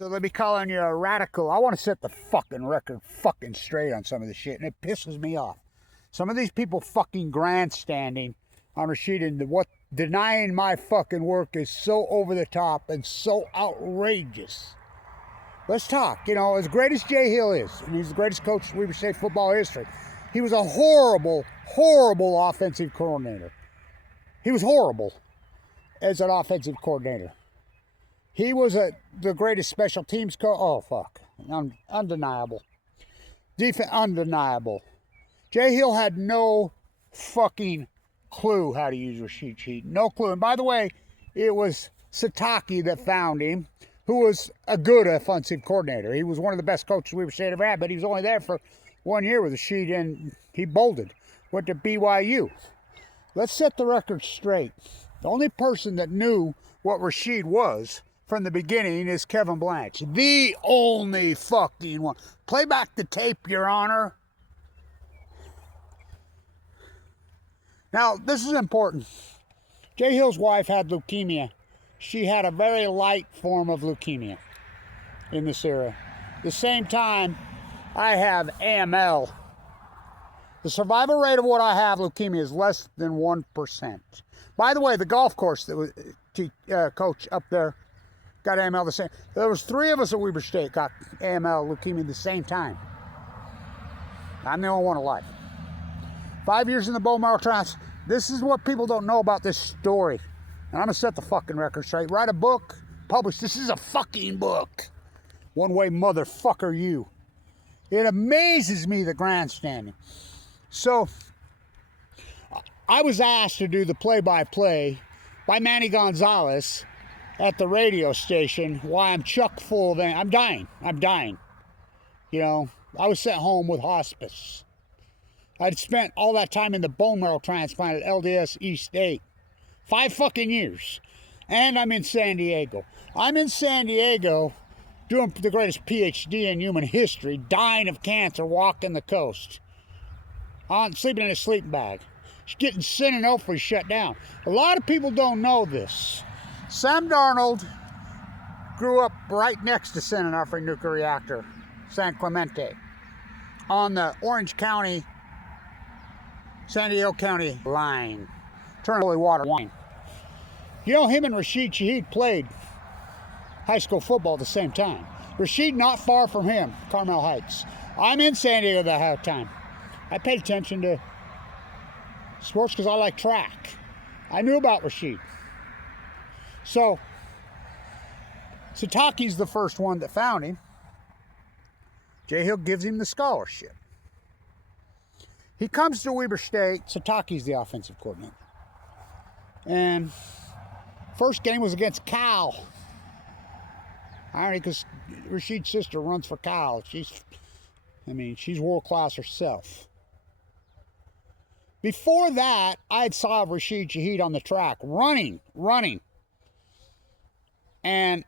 So they be calling you a radical. I want to set the fucking record fucking straight on some of this shit, and it pisses me off. Some of these people fucking grandstanding on Rashid and what denying my fucking work is so over the top and so outrageous. Let's talk. You know, as great as Jay Hill is, and he's the greatest coach in Weber State football history, he was a horrible, horrible offensive coordinator. He was horrible as an offensive coordinator. He was the greatest special teams coach. Oh, fuck. Undeniable. Defense, undeniable. Jay Hill had no fucking clue how to use Rashid Shaheed. No clue. And by the way, it was Sataki that found him, who was a good offensive coordinator. He was one of the best coaches we ever had, but he was only there for 1 year with Rashid, and he bolted. Went to BYU. Let's set the record straight. The only person that knew what Rashid was from the beginning is Kevin Blanche. The only fucking one. Play back the tape, Your Honor. Now, this is important. Jay Hill's wife had leukemia. She had a very light form of leukemia in this era. At the same time, I have AML. The survival rate of what I have, leukemia, is less than 1%. By the way, the golf course that was coach up there got AML the same. There was 3 of us at Weber State got AML, leukemia, at the same time. I'm the only one alive. 5 years in the bone marrow transplant. This is what people don't know about this story. And I'm going to set the fucking record straight. Write a book, publish. This is a fucking book. One way motherfucker you. It amazes me, the grandstanding. So, I was asked to do the play-by-play by Manny Gonzalez at the radio station while I'm chock full of it. I'm dying. You know, I was sent home with hospice. I'd spent all that time in the bone marrow transplant at LDS East 8. 5 fucking years. And I'm in San Diego. I'm in San Diego doing the greatest PhD in human history, dying of cancer, walking the coast. Sleeping in a sleeping bag. Getting Sin and Opry shut down. A lot of people don't know this. Sam Darnold grew up right next to San Onofre nuclear reactor, San Clemente, on the Orange County, San Diego County line. Turn holy water wine. You know, him and Rashid Shaheed played high school football at the same time. Rashid not far from him, Carmel Heights. I'm in San Diego that time. I paid attention to sports because I like track. I knew about Rashid. So, Sataki's the first one that found him. Jay Hill gives him the scholarship. He comes to Weber State. Sataki's the offensive coordinator. And first game was against Cal. Irony, because Rashid's sister runs for Cal. She's world class herself. Before that, I saw Rashid Shaheed on the track, running. And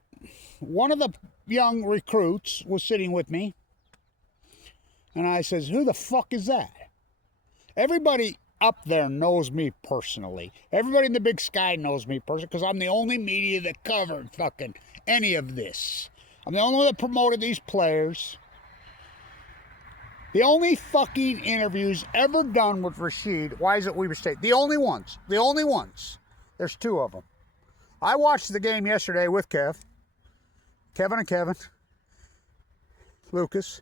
one of the young recruits was sitting with me. And I says, who the fuck is that? Everybody up there knows me personally. Everybody in the big sky knows me personally because I'm the only media that covered fucking any of this. I'm the only one that promoted these players. The only fucking interviews ever done with Rashid, why is it Weber State? The only ones. There's 2 of them. I watched the game yesterday with Kevin and Kevin, Lucas,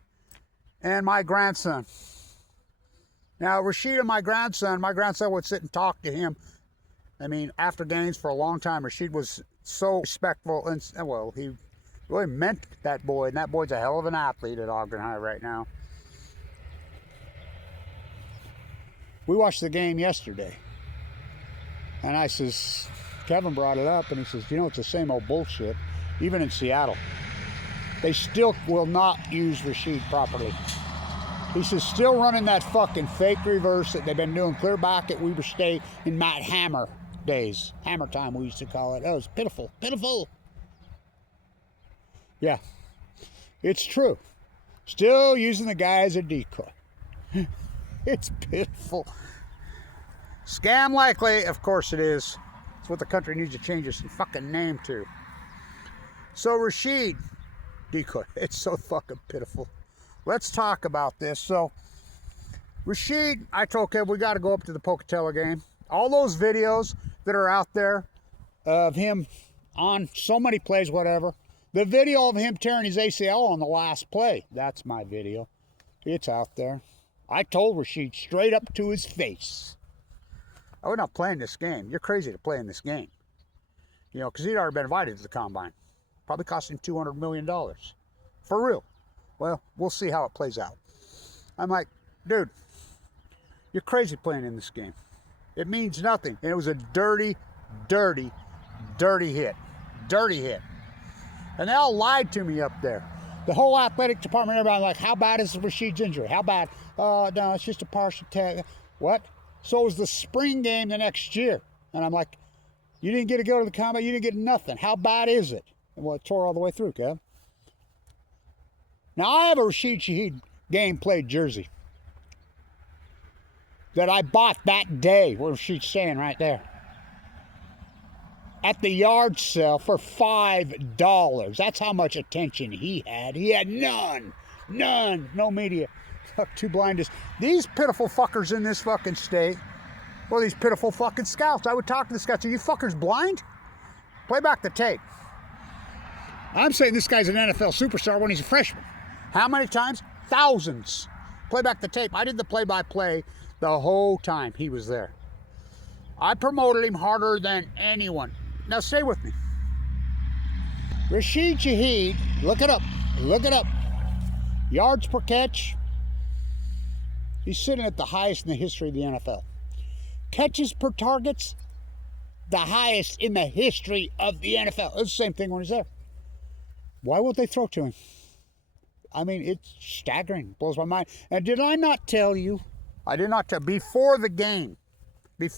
and my grandson. Now, Rashid and my grandson would sit and talk to him. I mean, after games for a long time, Rashid was so respectful, and well, he really meant that boy, and that boy's a hell of an athlete at Ogden High right now. We watched the game yesterday, and I says, Kevin brought it up, and he says, you know, it's the same old bullshit, even in Seattle. They still will not use Rashid properly. He says, still running that fucking fake reverse that they've been doing clear back at Weber State in Matt Hammer days. Hammer time, we used to call it. Oh, it was pitiful. Yeah, it's true. Still using the guy as a decoy. It's pitiful. Scam likely, of course it is. It's what the country needs to change its fucking name to. So Rashid, decoy. It's so fucking pitiful. Let's talk about this. So, Rashid, I told Kev we got to go up to the Pocatello game. All those videos that are out there of him on so many plays, whatever. The video of him tearing his ACL on the last play. That's my video. It's out there. I told Rashid straight up to his face, "Oh, we're not playing this game. You're crazy to play in this game." You know, because he'd already been invited to the combine. Probably cost him $200 million. For real. Well, we'll see how it plays out. I'm like, dude, you're crazy playing in this game. It means nothing. And it was a dirty, dirty, dirty hit. Dirty hit. And they all lied to me up there. The whole athletic department, everybody like, how bad is Rashid's injury? How bad? No, it's just a partial tear. What? So it was the spring game the next year. And I'm like, you didn't get to go to the combine. You didn't get nothing. How bad is it? Well, it tore all the way through, Kev. Now, I have a Rashid Shaheed game played jersey that I bought that day, where Rashid's saying right there, at the yard sale for $5. That's how much attention he had. He had none. None. No media. Fuck, too blind to... These pitiful fuckers in this fucking state, well, these pitiful fucking scouts. I would talk to the scouts. Are you fuckers blind? Play back the tape. I'm saying this guy's an NFL superstar when he's a freshman. How many times? Thousands. Play back the tape. I did the play-by-play the whole time he was there. I promoted him harder than anyone. Now stay with me. Rashid Shaheed, look it up. Look it up. Yards per catch. He's sitting at the highest in the history of the NFL. Catches per targets, the highest in the history of the NFL. It's the same thing when he's there. Why won't they throw to him? I mean, it's staggering. Blows my mind. And did I not tell you? I did not tell. Before the game, the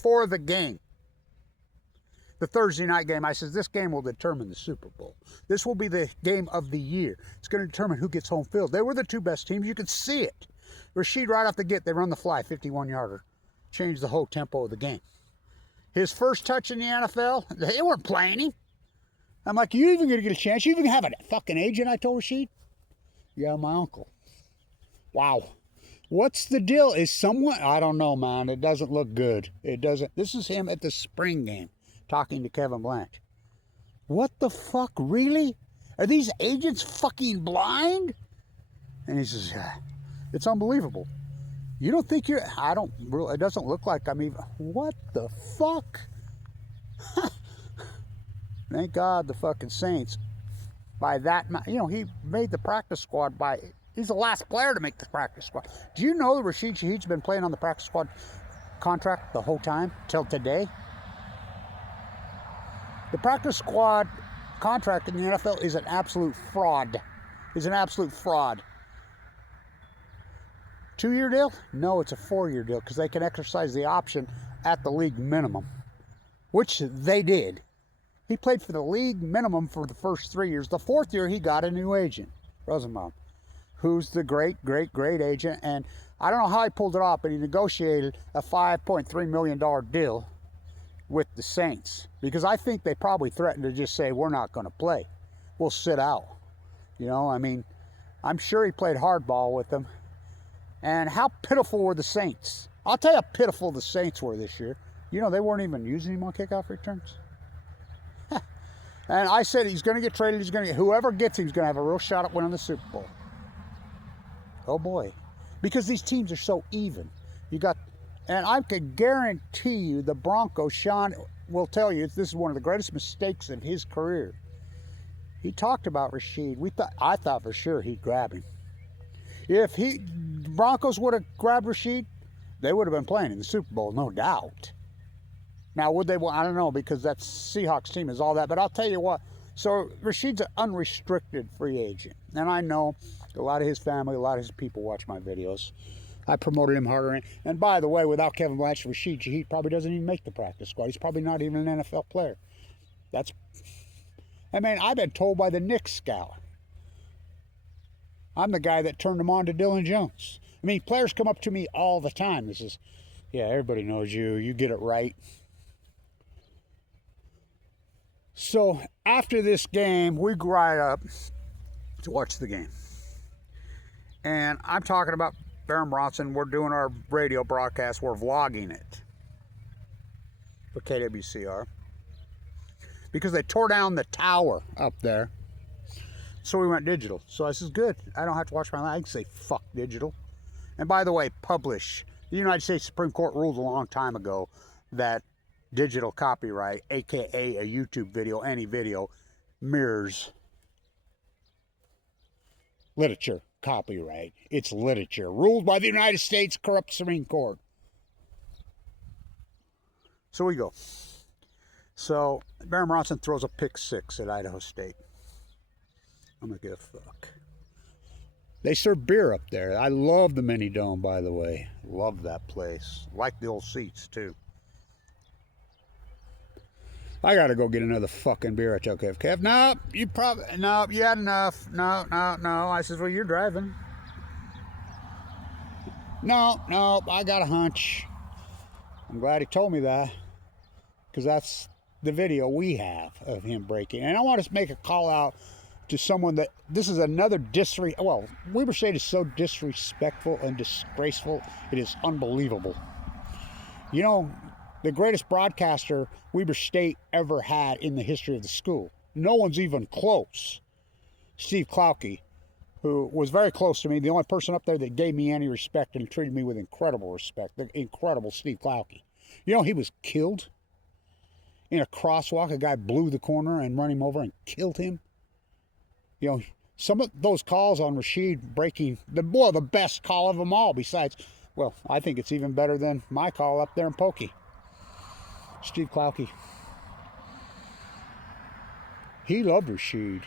Thursday night game, I said, this game will determine the Super Bowl. This will be the game of the year. It's going to determine who gets home field. They were the two best teams. You could see it. Rashid, right off the get, they run the fly, 51-yarder. Changed the whole tempo of the game. His first touch in the NFL, they weren't playing him. I'm like, you even going to get a chance? You even have a fucking agent, I told Rashid? Yeah, my uncle. Wow. What's the deal? Is someone... I don't know, man. It doesn't look good. It doesn't... This is him at the spring game talking to Kevin Blanche. What the fuck? Really? Are these agents fucking blind? And he says, yeah, it's unbelievable. You don't think you're... I don't... It doesn't look like I'm even... What the fuck? Thank God the fucking Saints, by that... You know, he made the practice squad by... He's the last player to make the practice squad. Do you know that Rashid Shaheed's been playing on the practice squad contract the whole time, till today? The practice squad contract in the NFL is an absolute fraud. Is an absolute fraud. 2-year deal? No, it's a 4-year deal because they can exercise the option at the league minimum, which they did. He played for the league minimum for the first 3 years. The 4th year, he got a new agent, Rosenbaum, who's the great agent. And I don't know how he pulled it off, but he negotiated a $5.3 million deal with the Saints, because I think they probably threatened to just say, we're not going to play. We'll sit out. You know, I mean, I'm sure he played hardball with them. And how pitiful were the Saints? I'll tell you how pitiful the Saints were this year. You know, they weren't even using him on kickoff returns. And I said he's going to get traded. He's going to get... Whoever gets him is going to have a real shot at winning the Super Bowl. Oh, boy. Because these teams are so even. You got... And I can guarantee you the Broncos, Sean will tell you, this is one of the greatest mistakes of his career. He talked about Rashid. I thought for sure he'd grab him. If Broncos would have grabbed Rashid, they would have been playing in the Super Bowl, no doubt. Now, would they? Well, I don't know, because that Seahawks team is all that. But I'll tell you what. So Rashid's an unrestricted free agent. And I know a lot of his family, a lot of his people watch my videos. I promoted him harder. And by the way, without Kevin Blanche, Rashid Shaheed probably doesn't even make the practice squad. He's probably not even an NFL player. I mean, I've been told by the Knicks scout. I'm the guy that turned him on to Dylan Jones. I mean, players come up to me all the time. This is, yeah, everybody knows you. You get it right. So after this game, we go right up. to watch the game. And I'm talking about Baron Bronson. We're doing our radio broadcast. We're vlogging it for KWCR. Because they tore down the tower up there. So we went digital. So I says, good. I don't have to watch my live. I can say, fuck digital. And by the way, publish. The United States Supreme Court ruled a long time ago that digital copyright, aka a YouTube video, any video, mirrors literature copyright. It's literature. Ruled by the United States corrupt Supreme Court. So we go. So Baron Bronson throws a pick 6 at Idaho State. I'm going to give a fuck. They serve beer up there. I love the Mini Dome, by the way. Love that place. Like the old seats, too. I got to go get another fucking beer. I tell Kev, no, you probably, no, you had enough. No. I says, well, you're driving. No, I got a hunch. I'm glad he told me that. Because that's the video we have of him breaking. And I want to make a call out to someone that this is another well, Weber State is so disrespectful and disgraceful, it is unbelievable. You know, the greatest broadcaster Weber State ever had in the history of the school, no one's even close. Steve Klauke, who was very close to me, the only person up there that gave me any respect and treated me with incredible respect, the incredible Steve Klauke. You know, he was killed in a crosswalk. A guy blew the corner and run him over and killed him. You know, some of those calls on Rashid breaking, the best call of them all besides, well, I think it's even better than my call up there in Pokey. Steve Klauke. He loved Rashid.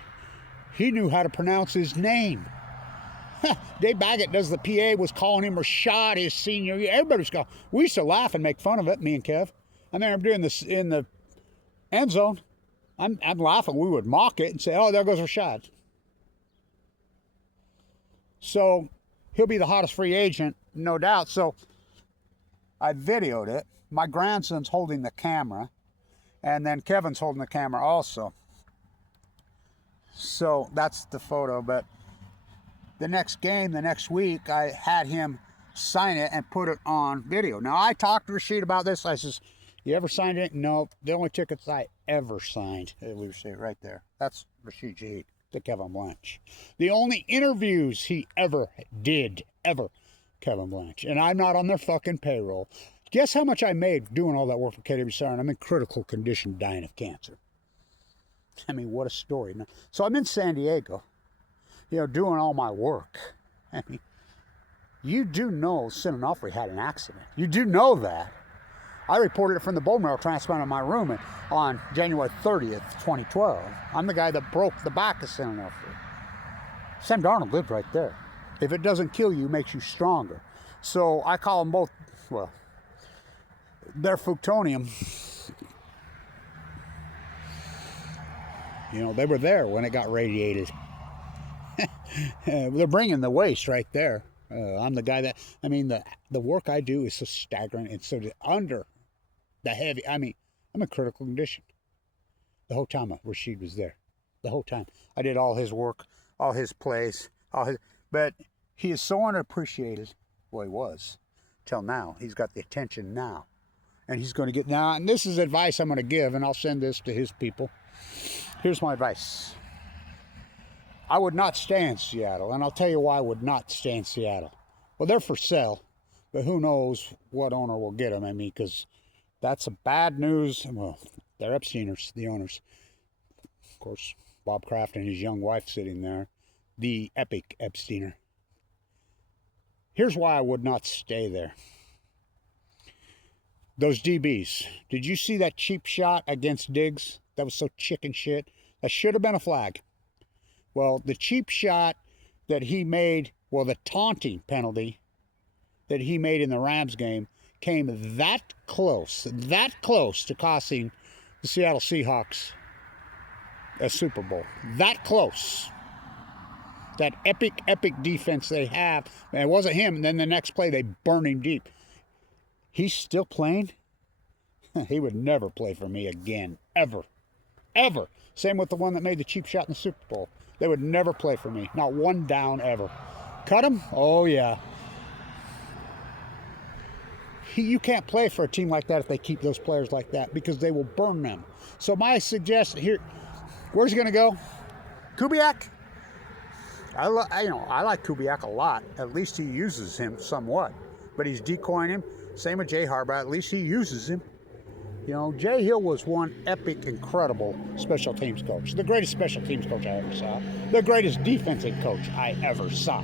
He knew how to pronounce his name. Dave Baggett does the PA, was calling him Rashad his senior year. Everybody was calling. We used to laugh and make fun of it, me and Kev. I mean, I'm doing this in the end zone. I'm laughing. We would mock it and say, oh, there goes Rashad. So he'll be the hottest free agent, no doubt. So I videoed it. My grandson's holding the camera, and then Kevin's holding the camera also. So that's the photo. But the next game, the next week, I had him sign it and put it on video. Now, I talked to Rashid about this. I says, you ever signed it? No, the only tickets I ever signed, we say right there. That's Rashid Shaheed to Kevin Blanche. The only interviews he ever did, Kevin Blanche. And I'm not on their fucking payroll. Guess how much I made doing all that work for KWSR, and I'm in critical condition dying of cancer. I mean, what a story. So I'm in San Diego, you know, doing all my work. I mean, you do know Sin Onofre had an accident. You do know that. I reported it from the bone marrow transplant in my room on January 30th, 2012. I'm the guy that broke the back of Sin Onofre. Sam Darnold lived right there. If it doesn't kill you, it makes you stronger. So I call them both, well, they're Futonium. You know, they were there when it got radiated. They're bringing the waste right there. I'm the guy that, I mean, the work I do is so staggering and so under the heavy, I mean, I'm in critical condition. The whole time Rashid was there. The whole time. I did all his work, all his plays, but he is so underappreciated. Well, he was, till now. He's got the attention now. And he's going to get, now, and this is advice I'm going to give, and I'll send this to his people. Here's my advice. I would not stay in Seattle, and I'll tell you why I would not stay in Seattle. Well, they're for sale, but who knows what owner will get them. I mean, because that's a bad news. Well, they're Epsteiners, the owners. Of course, Bob Kraft and his young wife sitting there, the epic Epsteiner. Here's why I would not stay there. Those DBs. Did you see that cheap shot against Diggs? That was so chicken shit. That should have been a flag. Well, the cheap shot that he made, well, the taunting penalty that he made in the Rams game came that close to costing the Seattle Seahawks a Super Bowl. That close. That epic defense they have. And it wasn't him. And then the next play, they burned him deep. He's still playing? He would never play for me again. Ever. Same with the one that made the cheap shot in the Super Bowl. They would never play for me. Not one down ever. Cut them? Oh, yeah. You can't play for a team like that if they keep those players like that because they will burn them. So my suggestion here, where's he going to go? Kubiak? I like Kubiak a lot. At least he uses him somewhat. But he's decoying him. Same with Jay Harbaugh. At least he uses him. You know, Jay Hill was one epic, incredible special teams coach. The greatest special teams coach I ever saw. The greatest defensive coach I ever saw.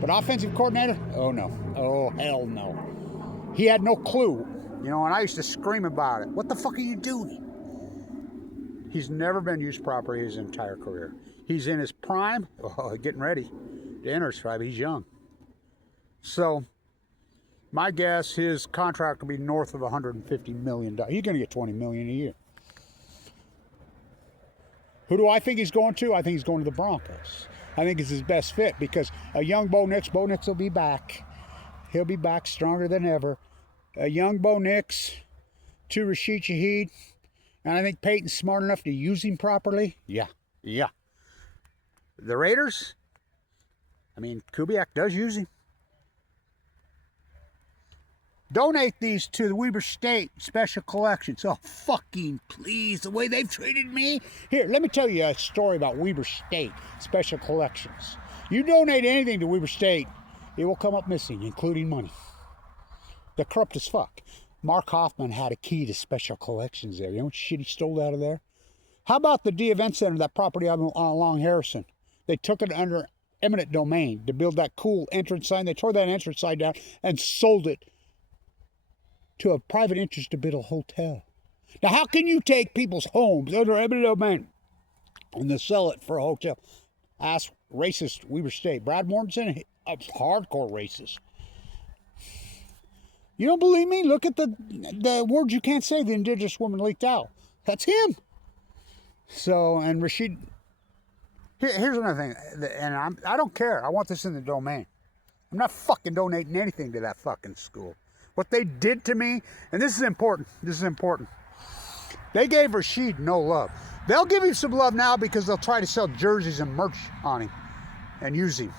But offensive coordinator? Oh, no. Oh, hell no. He had no clue. You know, and I used to scream about it. What the fuck are you doing? He's never been used properly his entire career. He's in his prime. Oh, getting ready to enter his prime. He's young. So, my guess, his contract will be north of $150 million. He's going to get $20 million a year. Who do I think he's going to? I think he's going to the Broncos. I think it's his best fit because a young Bo Nix will be back. He'll be back stronger than ever. A young Bo Nix to Rashid Shaheed. And I think Peyton's smart enough to use him properly. Yeah. The Raiders, I mean, Kubiak does use him. Donate these to the Weber State Special Collections. Oh, fucking please, the way they've treated me. Here, let me tell you a story about Weber State Special Collections. You donate anything to Weber State, it will come up missing, including money. They're corrupt as fuck. Mark Hoffman had a key to Special Collections there. You know what shit he stole out of there? How about the D Event Center, that property along Harrison? They took it under eminent domain to build that cool entrance sign. They tore that entrance sign down and sold it to a private interest to build a hotel. Now, how can you take people's homes under eminent domain and then sell it for a hotel? Ask racist Weber State. Brad Mortensen, a hardcore racist. You don't believe me? Look at the words you can't say the indigenous woman leaked out. That's him. So, and Rashid, here's another thing, and I don't care. I want this in the domain. I'm not fucking donating anything to that fucking school. What they did to me, and this is important. They gave Rashid no love. They'll give him some love now because they'll try to sell jerseys and merch on him and use him.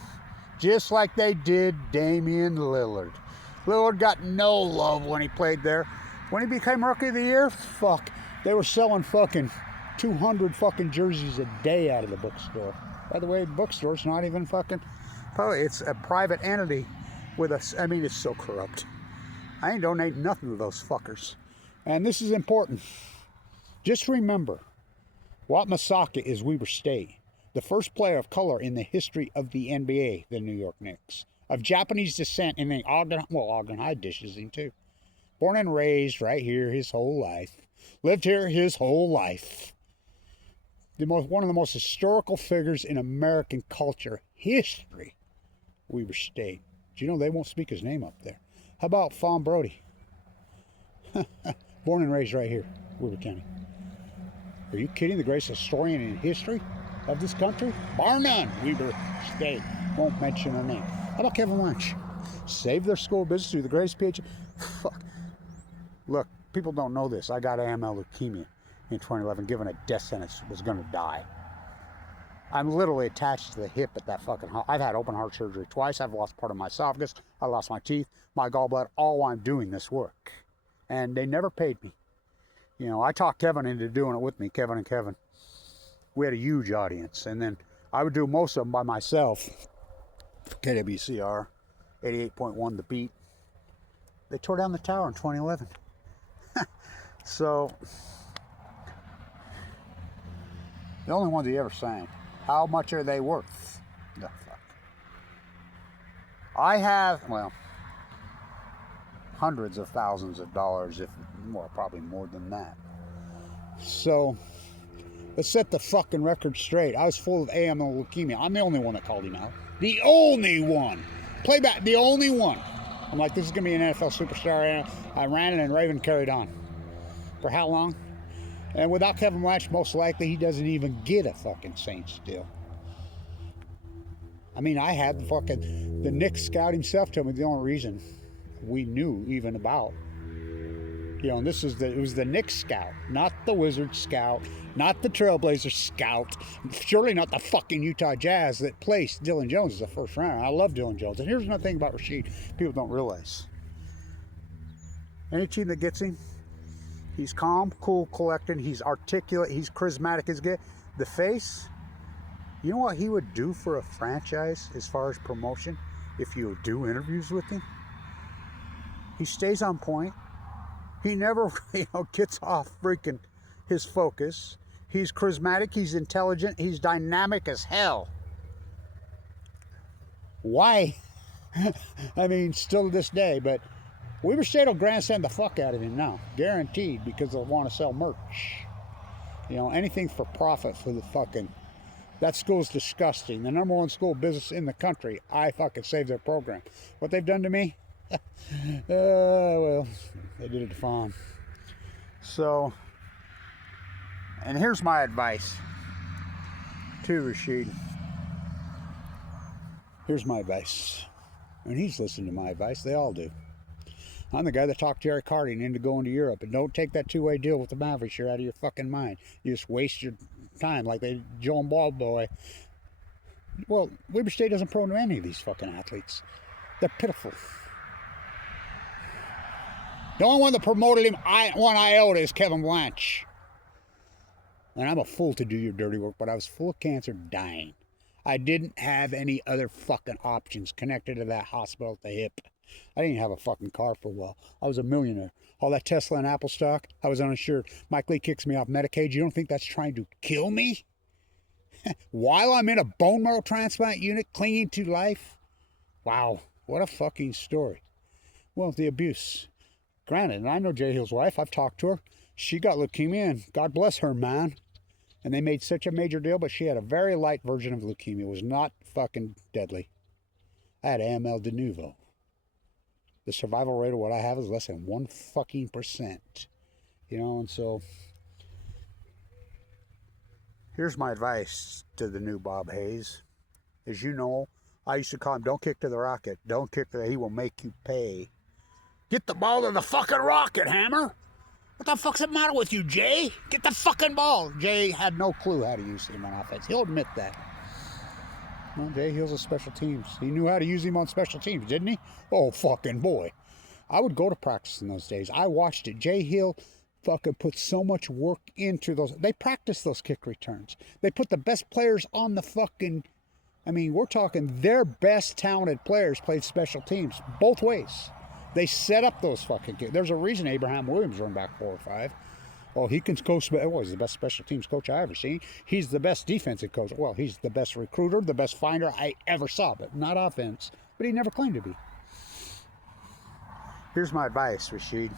Just like they did Damian Lillard. Lillard got no love when he played there. When he became Rookie of the Year, fuck. They were selling fucking 200 fucking jerseys a day out of the bookstore. By the way, the bookstore's not even fucking, it's a private entity with it's so corrupt. I ain't donating nothing to those fuckers. And this is important. Just remember, Wat Masaka is Weber State, the first player of color in the history of the NBA, the New York Knicks, of Japanese descent in the Ogden High dishes him too. Born and raised right here his whole life. Lived here his whole life. One of the most historical figures in American culture history, Weber State. Do you know they won't speak his name up there? How about Fawn Brody? Born and raised right here, Weber County. Are you kidding? The greatest historian in history of this country? Bar none, Weber State. Won't mention her name. How about Kevin Lynch? Saved their school business through the greatest PhD. Fuck. Look, people don't know this. I got AML leukemia in 2011, given a death sentence, was going to die. I'm literally attached to the hip at that fucking heart. I've had open heart surgery twice. I've lost part of my esophagus. I lost my teeth, my gallbladder, all while I'm doing this work. And they never paid me. You know, I talked Kevin into doing it with me, Kevin and Kevin. We had a huge audience. And then I would do most of them by myself. KWCR, 88.1 The Beat. They tore down the tower in 2011. So, the only ones he ever sang. How much are they worth? The fuck. I have, hundreds of thousands of dollars, if more, probably more than that. So, let's set the fucking record straight. I was full of AML leukemia. I'm the only one that called him out. The only one. Playback, the only one. I'm like, this is going to be an NFL superstar. I ran it and Raven carried on. For how long? And without Kevin Lynch, most likely he doesn't even get a fucking Saints deal. I mean, I had the Knicks scout himself tell me the only reason we knew even about You know, and it was the Knicks scout, not the Wizards scout, not the Trailblazers scout, surely not the fucking Utah Jazz that placed Dylan Jones as a first rounder. I love Dylan Jones. And here's another thing about Rashid people don't realize. Any team that gets him, he's calm, cool, collected, he's articulate, he's charismatic as get. The face, you know what he would do for a franchise as far as promotion if you do interviews with him? He stays on point. He never, gets off freaking his focus. He's charismatic, he's intelligent, he's dynamic as hell. Why? I mean, still to this day, but Weber State will grandstand the fuck out of him now, guaranteed, because they'll want to sell merch. You know, anything for profit for the fucking... That school's disgusting. The #1 school business in the country. I fucking saved their program. What they've done to me? Well, they did it to Fawn. So, and here's my advice to Rashid. Here's my advice. And he's listening to my advice. They all do. I'm the guy that talked Jerry Carding into going to Europe. And don't take that two-way deal with the Mavericks. You're out of your fucking mind. You just waste your time like they Joe and Ball Boy. Well, Weber State doesn't promote any of these fucking athletes. They're pitiful. The only one that promoted him one iota is Kevin Blanche. And I'm a fool to do your dirty work, but I was full of cancer dying. I didn't have any other fucking options connected to that hospital at the hip. I didn't have a fucking car for a while. I was a millionaire. All that Tesla and Apple stock, I was uninsured. Mike Lee kicks me off Medicaid. You don't think that's trying to kill me? While I'm in a bone marrow transplant unit clinging to life? Wow, what a fucking story. Well, the abuse. Granted, and I know Jay Hill's wife. I've talked to her. She got leukemia, and God bless her, man. And they made such a major deal, but she had a very light version of leukemia. It was not fucking deadly. I had AML de novo. The survival rate of what I have is less than 1%. You know, and so here's my advice to the new Bob Hayes. As you know, I used to call him, don't kick to the rocket. Don't kick to the, he will make you pay. Get the ball to the fucking rocket, Hammer. What the fuck's the matter with you, Jay? Get the fucking ball. Jay had no clue how to use him on offense. He'll admit that. Well, Jay Hill's a special teams. He knew how to use him on special teams, didn't he? Oh, fucking boy. I would go to practice in those days. I watched it. Jay Hill fucking put so much work into those. They practiced those kick returns. They put the best players on the fucking... I mean, we're talking their best talented players played special teams both ways. They set up those fucking kids. There's a reason Abraham Williams run back 4 or 5. Well, he can coach. Well, he's the best special teams coach I ever seen. He's the best defensive coach. Well, he's the best recruiter, the best finder I ever saw, but not offense. But he never claimed to be. Here's my advice, Rashid.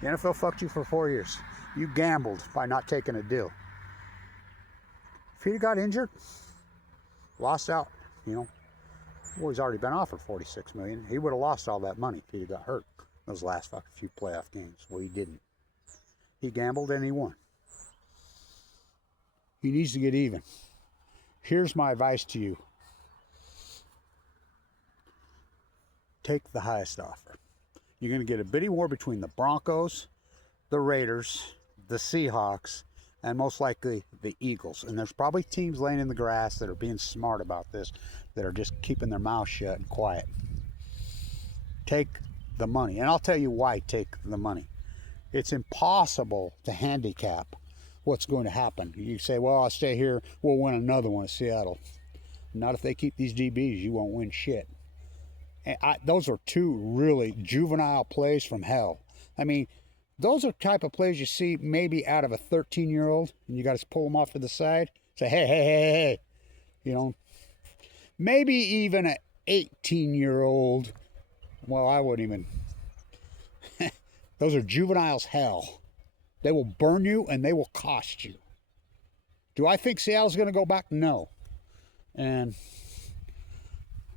The NFL fucked you for 4 years. You gambled by not taking a deal. If he'd got injured, lost out, well, he's already been offered $46 million. He would have lost all that money if he'd got hurt those last fucking few playoff games. Well, he didn't. He gambled and he won. He needs to get even. Here's my advice to you. Take the highest offer. You're going to get a bidding war between the Broncos, the Raiders, the Seahawks, and most likely the Eagles. And there's probably teams laying in the grass that are being smart about this, that are just keeping their mouth shut and quiet. Take the money. And I'll tell you why take the money. It's impossible to handicap what's going to happen. You say, well, I'll stay here, we'll win another one in Seattle. Not if they keep these DBs, you won't win shit. And those are two really juvenile plays from hell. I mean, those are type of plays you see maybe out of a 13-year-old, and you got to pull them off to the side. Say, hey. Maybe even an 18-year-old. Well, I wouldn't even. Those are juveniles hell. They will burn you and they will cost you. Do I think Seattle's going to go back? No. And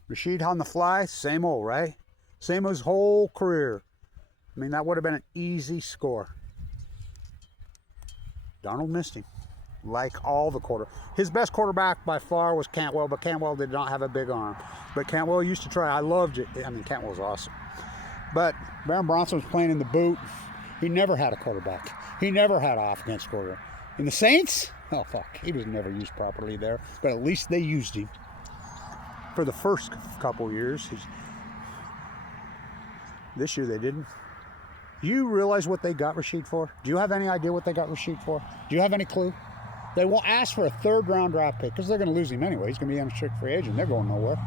Rashid on the fly, same old, right? Same as his whole career. I mean, that would have been an easy score. Darnold missed him. Like all the his best quarterback by far was Cantwell, but Cantwell did not have a big arm. But Cantwell used to try. I loved it. I mean, Cantwell's awesome. But Baron Bronson was playing in the boot. He never had a quarterback. He never had an offense quarterback. In the Saints? Oh, fuck. He was never used properly there. But at least they used him. For the first couple years. This year they didn't. Do you realize what they got Rashid for? Do you have any idea what they got Rashid for? Do you have any clue? They won't ask for a third-round draft pick because they're going to lose him anyway. He's going to be an unrestricted free agent. They're going nowhere.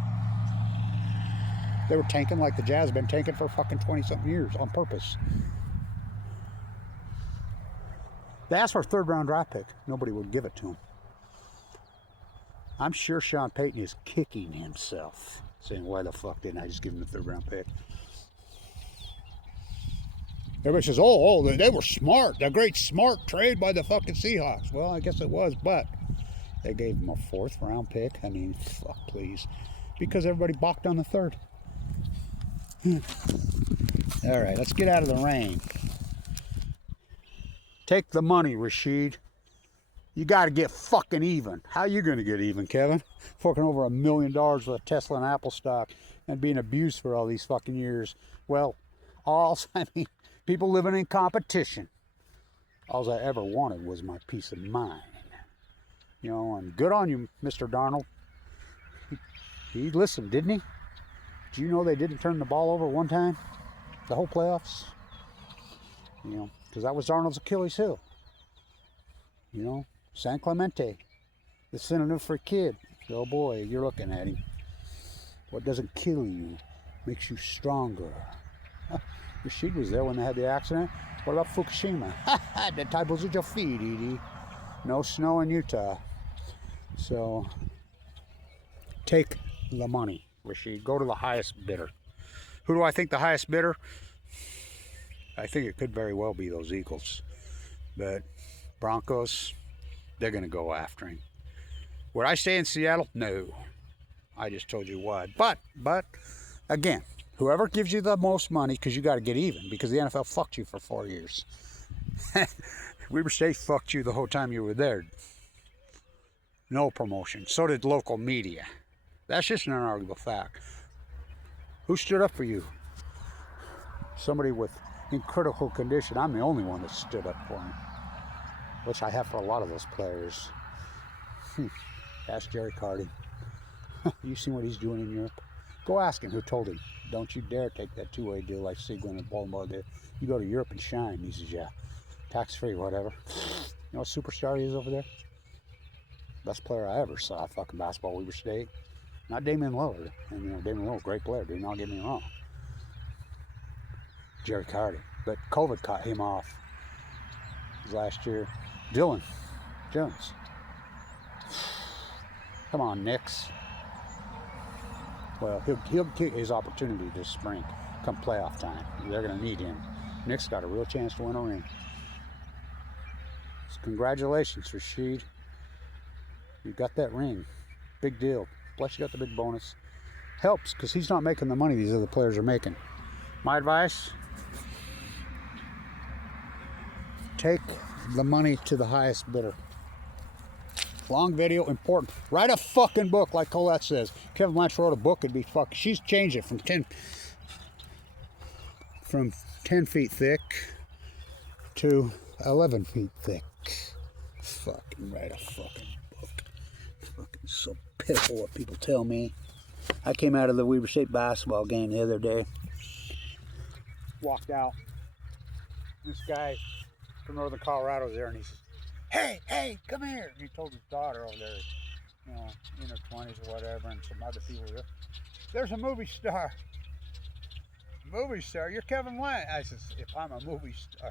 They were tanking like the Jazz have been tanking for fucking 20-something years on purpose. They asked for a third-round draft pick. Nobody would give it to him. I'm sure Sean Payton is kicking himself, saying, why the fuck didn't I just give him a third-round pick? Everybody says, oh, they were smart. A great smart trade by the fucking Seahawks. Well, I guess it was, but they gave him a fourth-round pick. I mean, fuck, please. Because everybody balked on the third. All right, let's get out of the rain. Take the money, Rashid. You got to get fucking even. How you going to get even, Kevin? Fucking over $1 million with a Tesla and Apple stock and being abused for all these fucking years. Well, people living in competition. All I ever wanted was my peace of mind. You know, and good on you, Mr. Darnold. He listened, didn't he? Do you know they didn't turn the ball over one time? The whole playoffs? You know, because that was Darnold's Achilles heel. You know, San Clemente, the synonym for kid. Oh boy, you're looking at him. What doesn't kill you makes you stronger. Rashid was there when they had the accident. What about Fukushima? The tables at your feet, Edie. No snow in Utah. So, take the money, Rashid. Go to the highest bidder. Who do I think the highest bidder? I think it could very well be those Eagles. But Broncos, they're going to go after him. Would I stay in Seattle? No. I just told you why. But, again, whoever gives you the most money, because you got to get even, because the NFL fucked you for 4 years. Weber State fucked you the whole time you were there. No promotion. So did local media. That's just an unarguable fact. Who stood up for you? Somebody in critical condition. I'm the only one that stood up for him, which I have for a lot of those players. Ask Jerry Cardi. You seen what he's doing in Europe? Go ask him who told him. Don't you dare take that two-way deal like Seguin and Baltimore did. You go to Europe and shine. He says, yeah, tax-free, whatever. You know what superstar he is over there? Best player I ever saw fucking basketball, Weber State. Not Damian Lillard. And, you know, Damian Lillard, great player. Do not get me wrong. Jerry Cardi. But COVID caught him off last year. Dylan Jones. Come on, Knicks. Well, he'll get his opportunity this spring, come playoff time. They're going to need him. Knicks got a real chance to win a ring. So congratulations, Rashid. You got that ring. Big deal. Plus you got the big bonus. Helps, because he's not making the money these other players are making. My advice, take the money to the highest bidder. Long video, important. Write a fucking book, like Colette says. Kevin Lynch wrote a book, it'd be fucking. She's changed it from 10 feet thick to 11 feet thick. Fucking write a fucking book. Fucking so pitiful what people tell me. I came out of the Weber State basketball game the other day. Walked out. This guy from Northern Colorado was there, and he says, hey, come here. And he told his daughter over there, you know, in her 20s or whatever, and some other people were there. There's a movie star. Movie star? You're Kevin Lynch. I says, if I'm a movie star,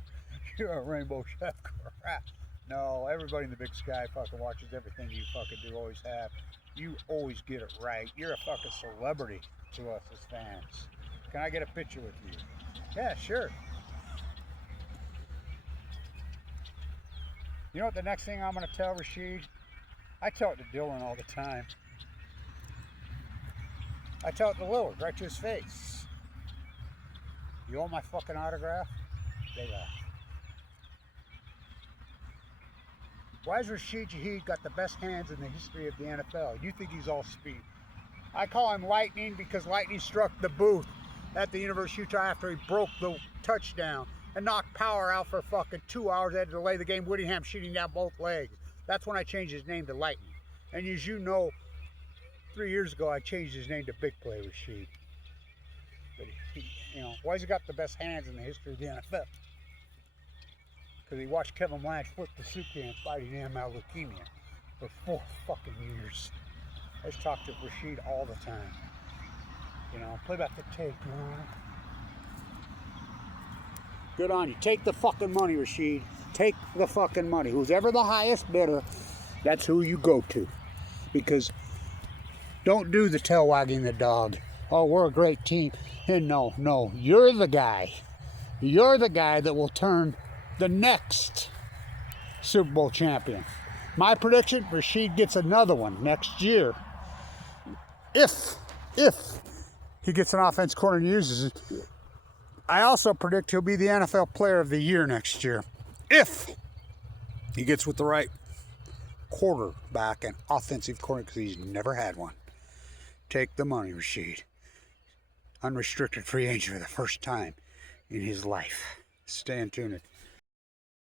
you're a Rainbow Chef crap. No, everybody in the big sky fucking watches everything you fucking do, always have. You always get it right. You're a fucking celebrity to us as fans. Can I get a picture with you? Yeah, sure. You know what the next thing I'm going to tell Rashid? I tell it to Dylan all the time. I tell it to Lillard right to his face. You want my fucking autograph? They laugh. Why has Rashid Shaheed got the best hands in the history of the NFL? You think he's all speed. I call him Lightning because Lightning struck the booth at the University of Utah after he broke the touchdown. and knocked Power out for fucking 2 hours. They had to delay the game. Whittingham shooting down both legs. That's when I changed his name to Lightning. And as you know, 3 years ago I changed his name to Big Play Rashid. But he, you know, why has he got the best hands in the history of the NFL? Because he watched Kevin Blanche flip the soup can fighting him out of leukemia for 4 fucking years. I just talk to Rashid all the time. You know, play back the tape, you know. Good on you. Take the fucking money, Rashid. Take the fucking money. Who's ever the highest bidder, that's who you go to. Because don't do the tail wagging the dog. Oh, we're a great team. And no, you're the guy. You're the guy that will turn the next Super Bowl champion. My prediction, Rashid gets another one next year. If he gets an offense corner and uses it. I also predict he'll be the NFL Player of the Year next year. If he gets with the right quarterback and offensive coordinator, because he's never had one. Take the money, Rashid. Unrestricted free agent for the first time in his life. Stay tuned.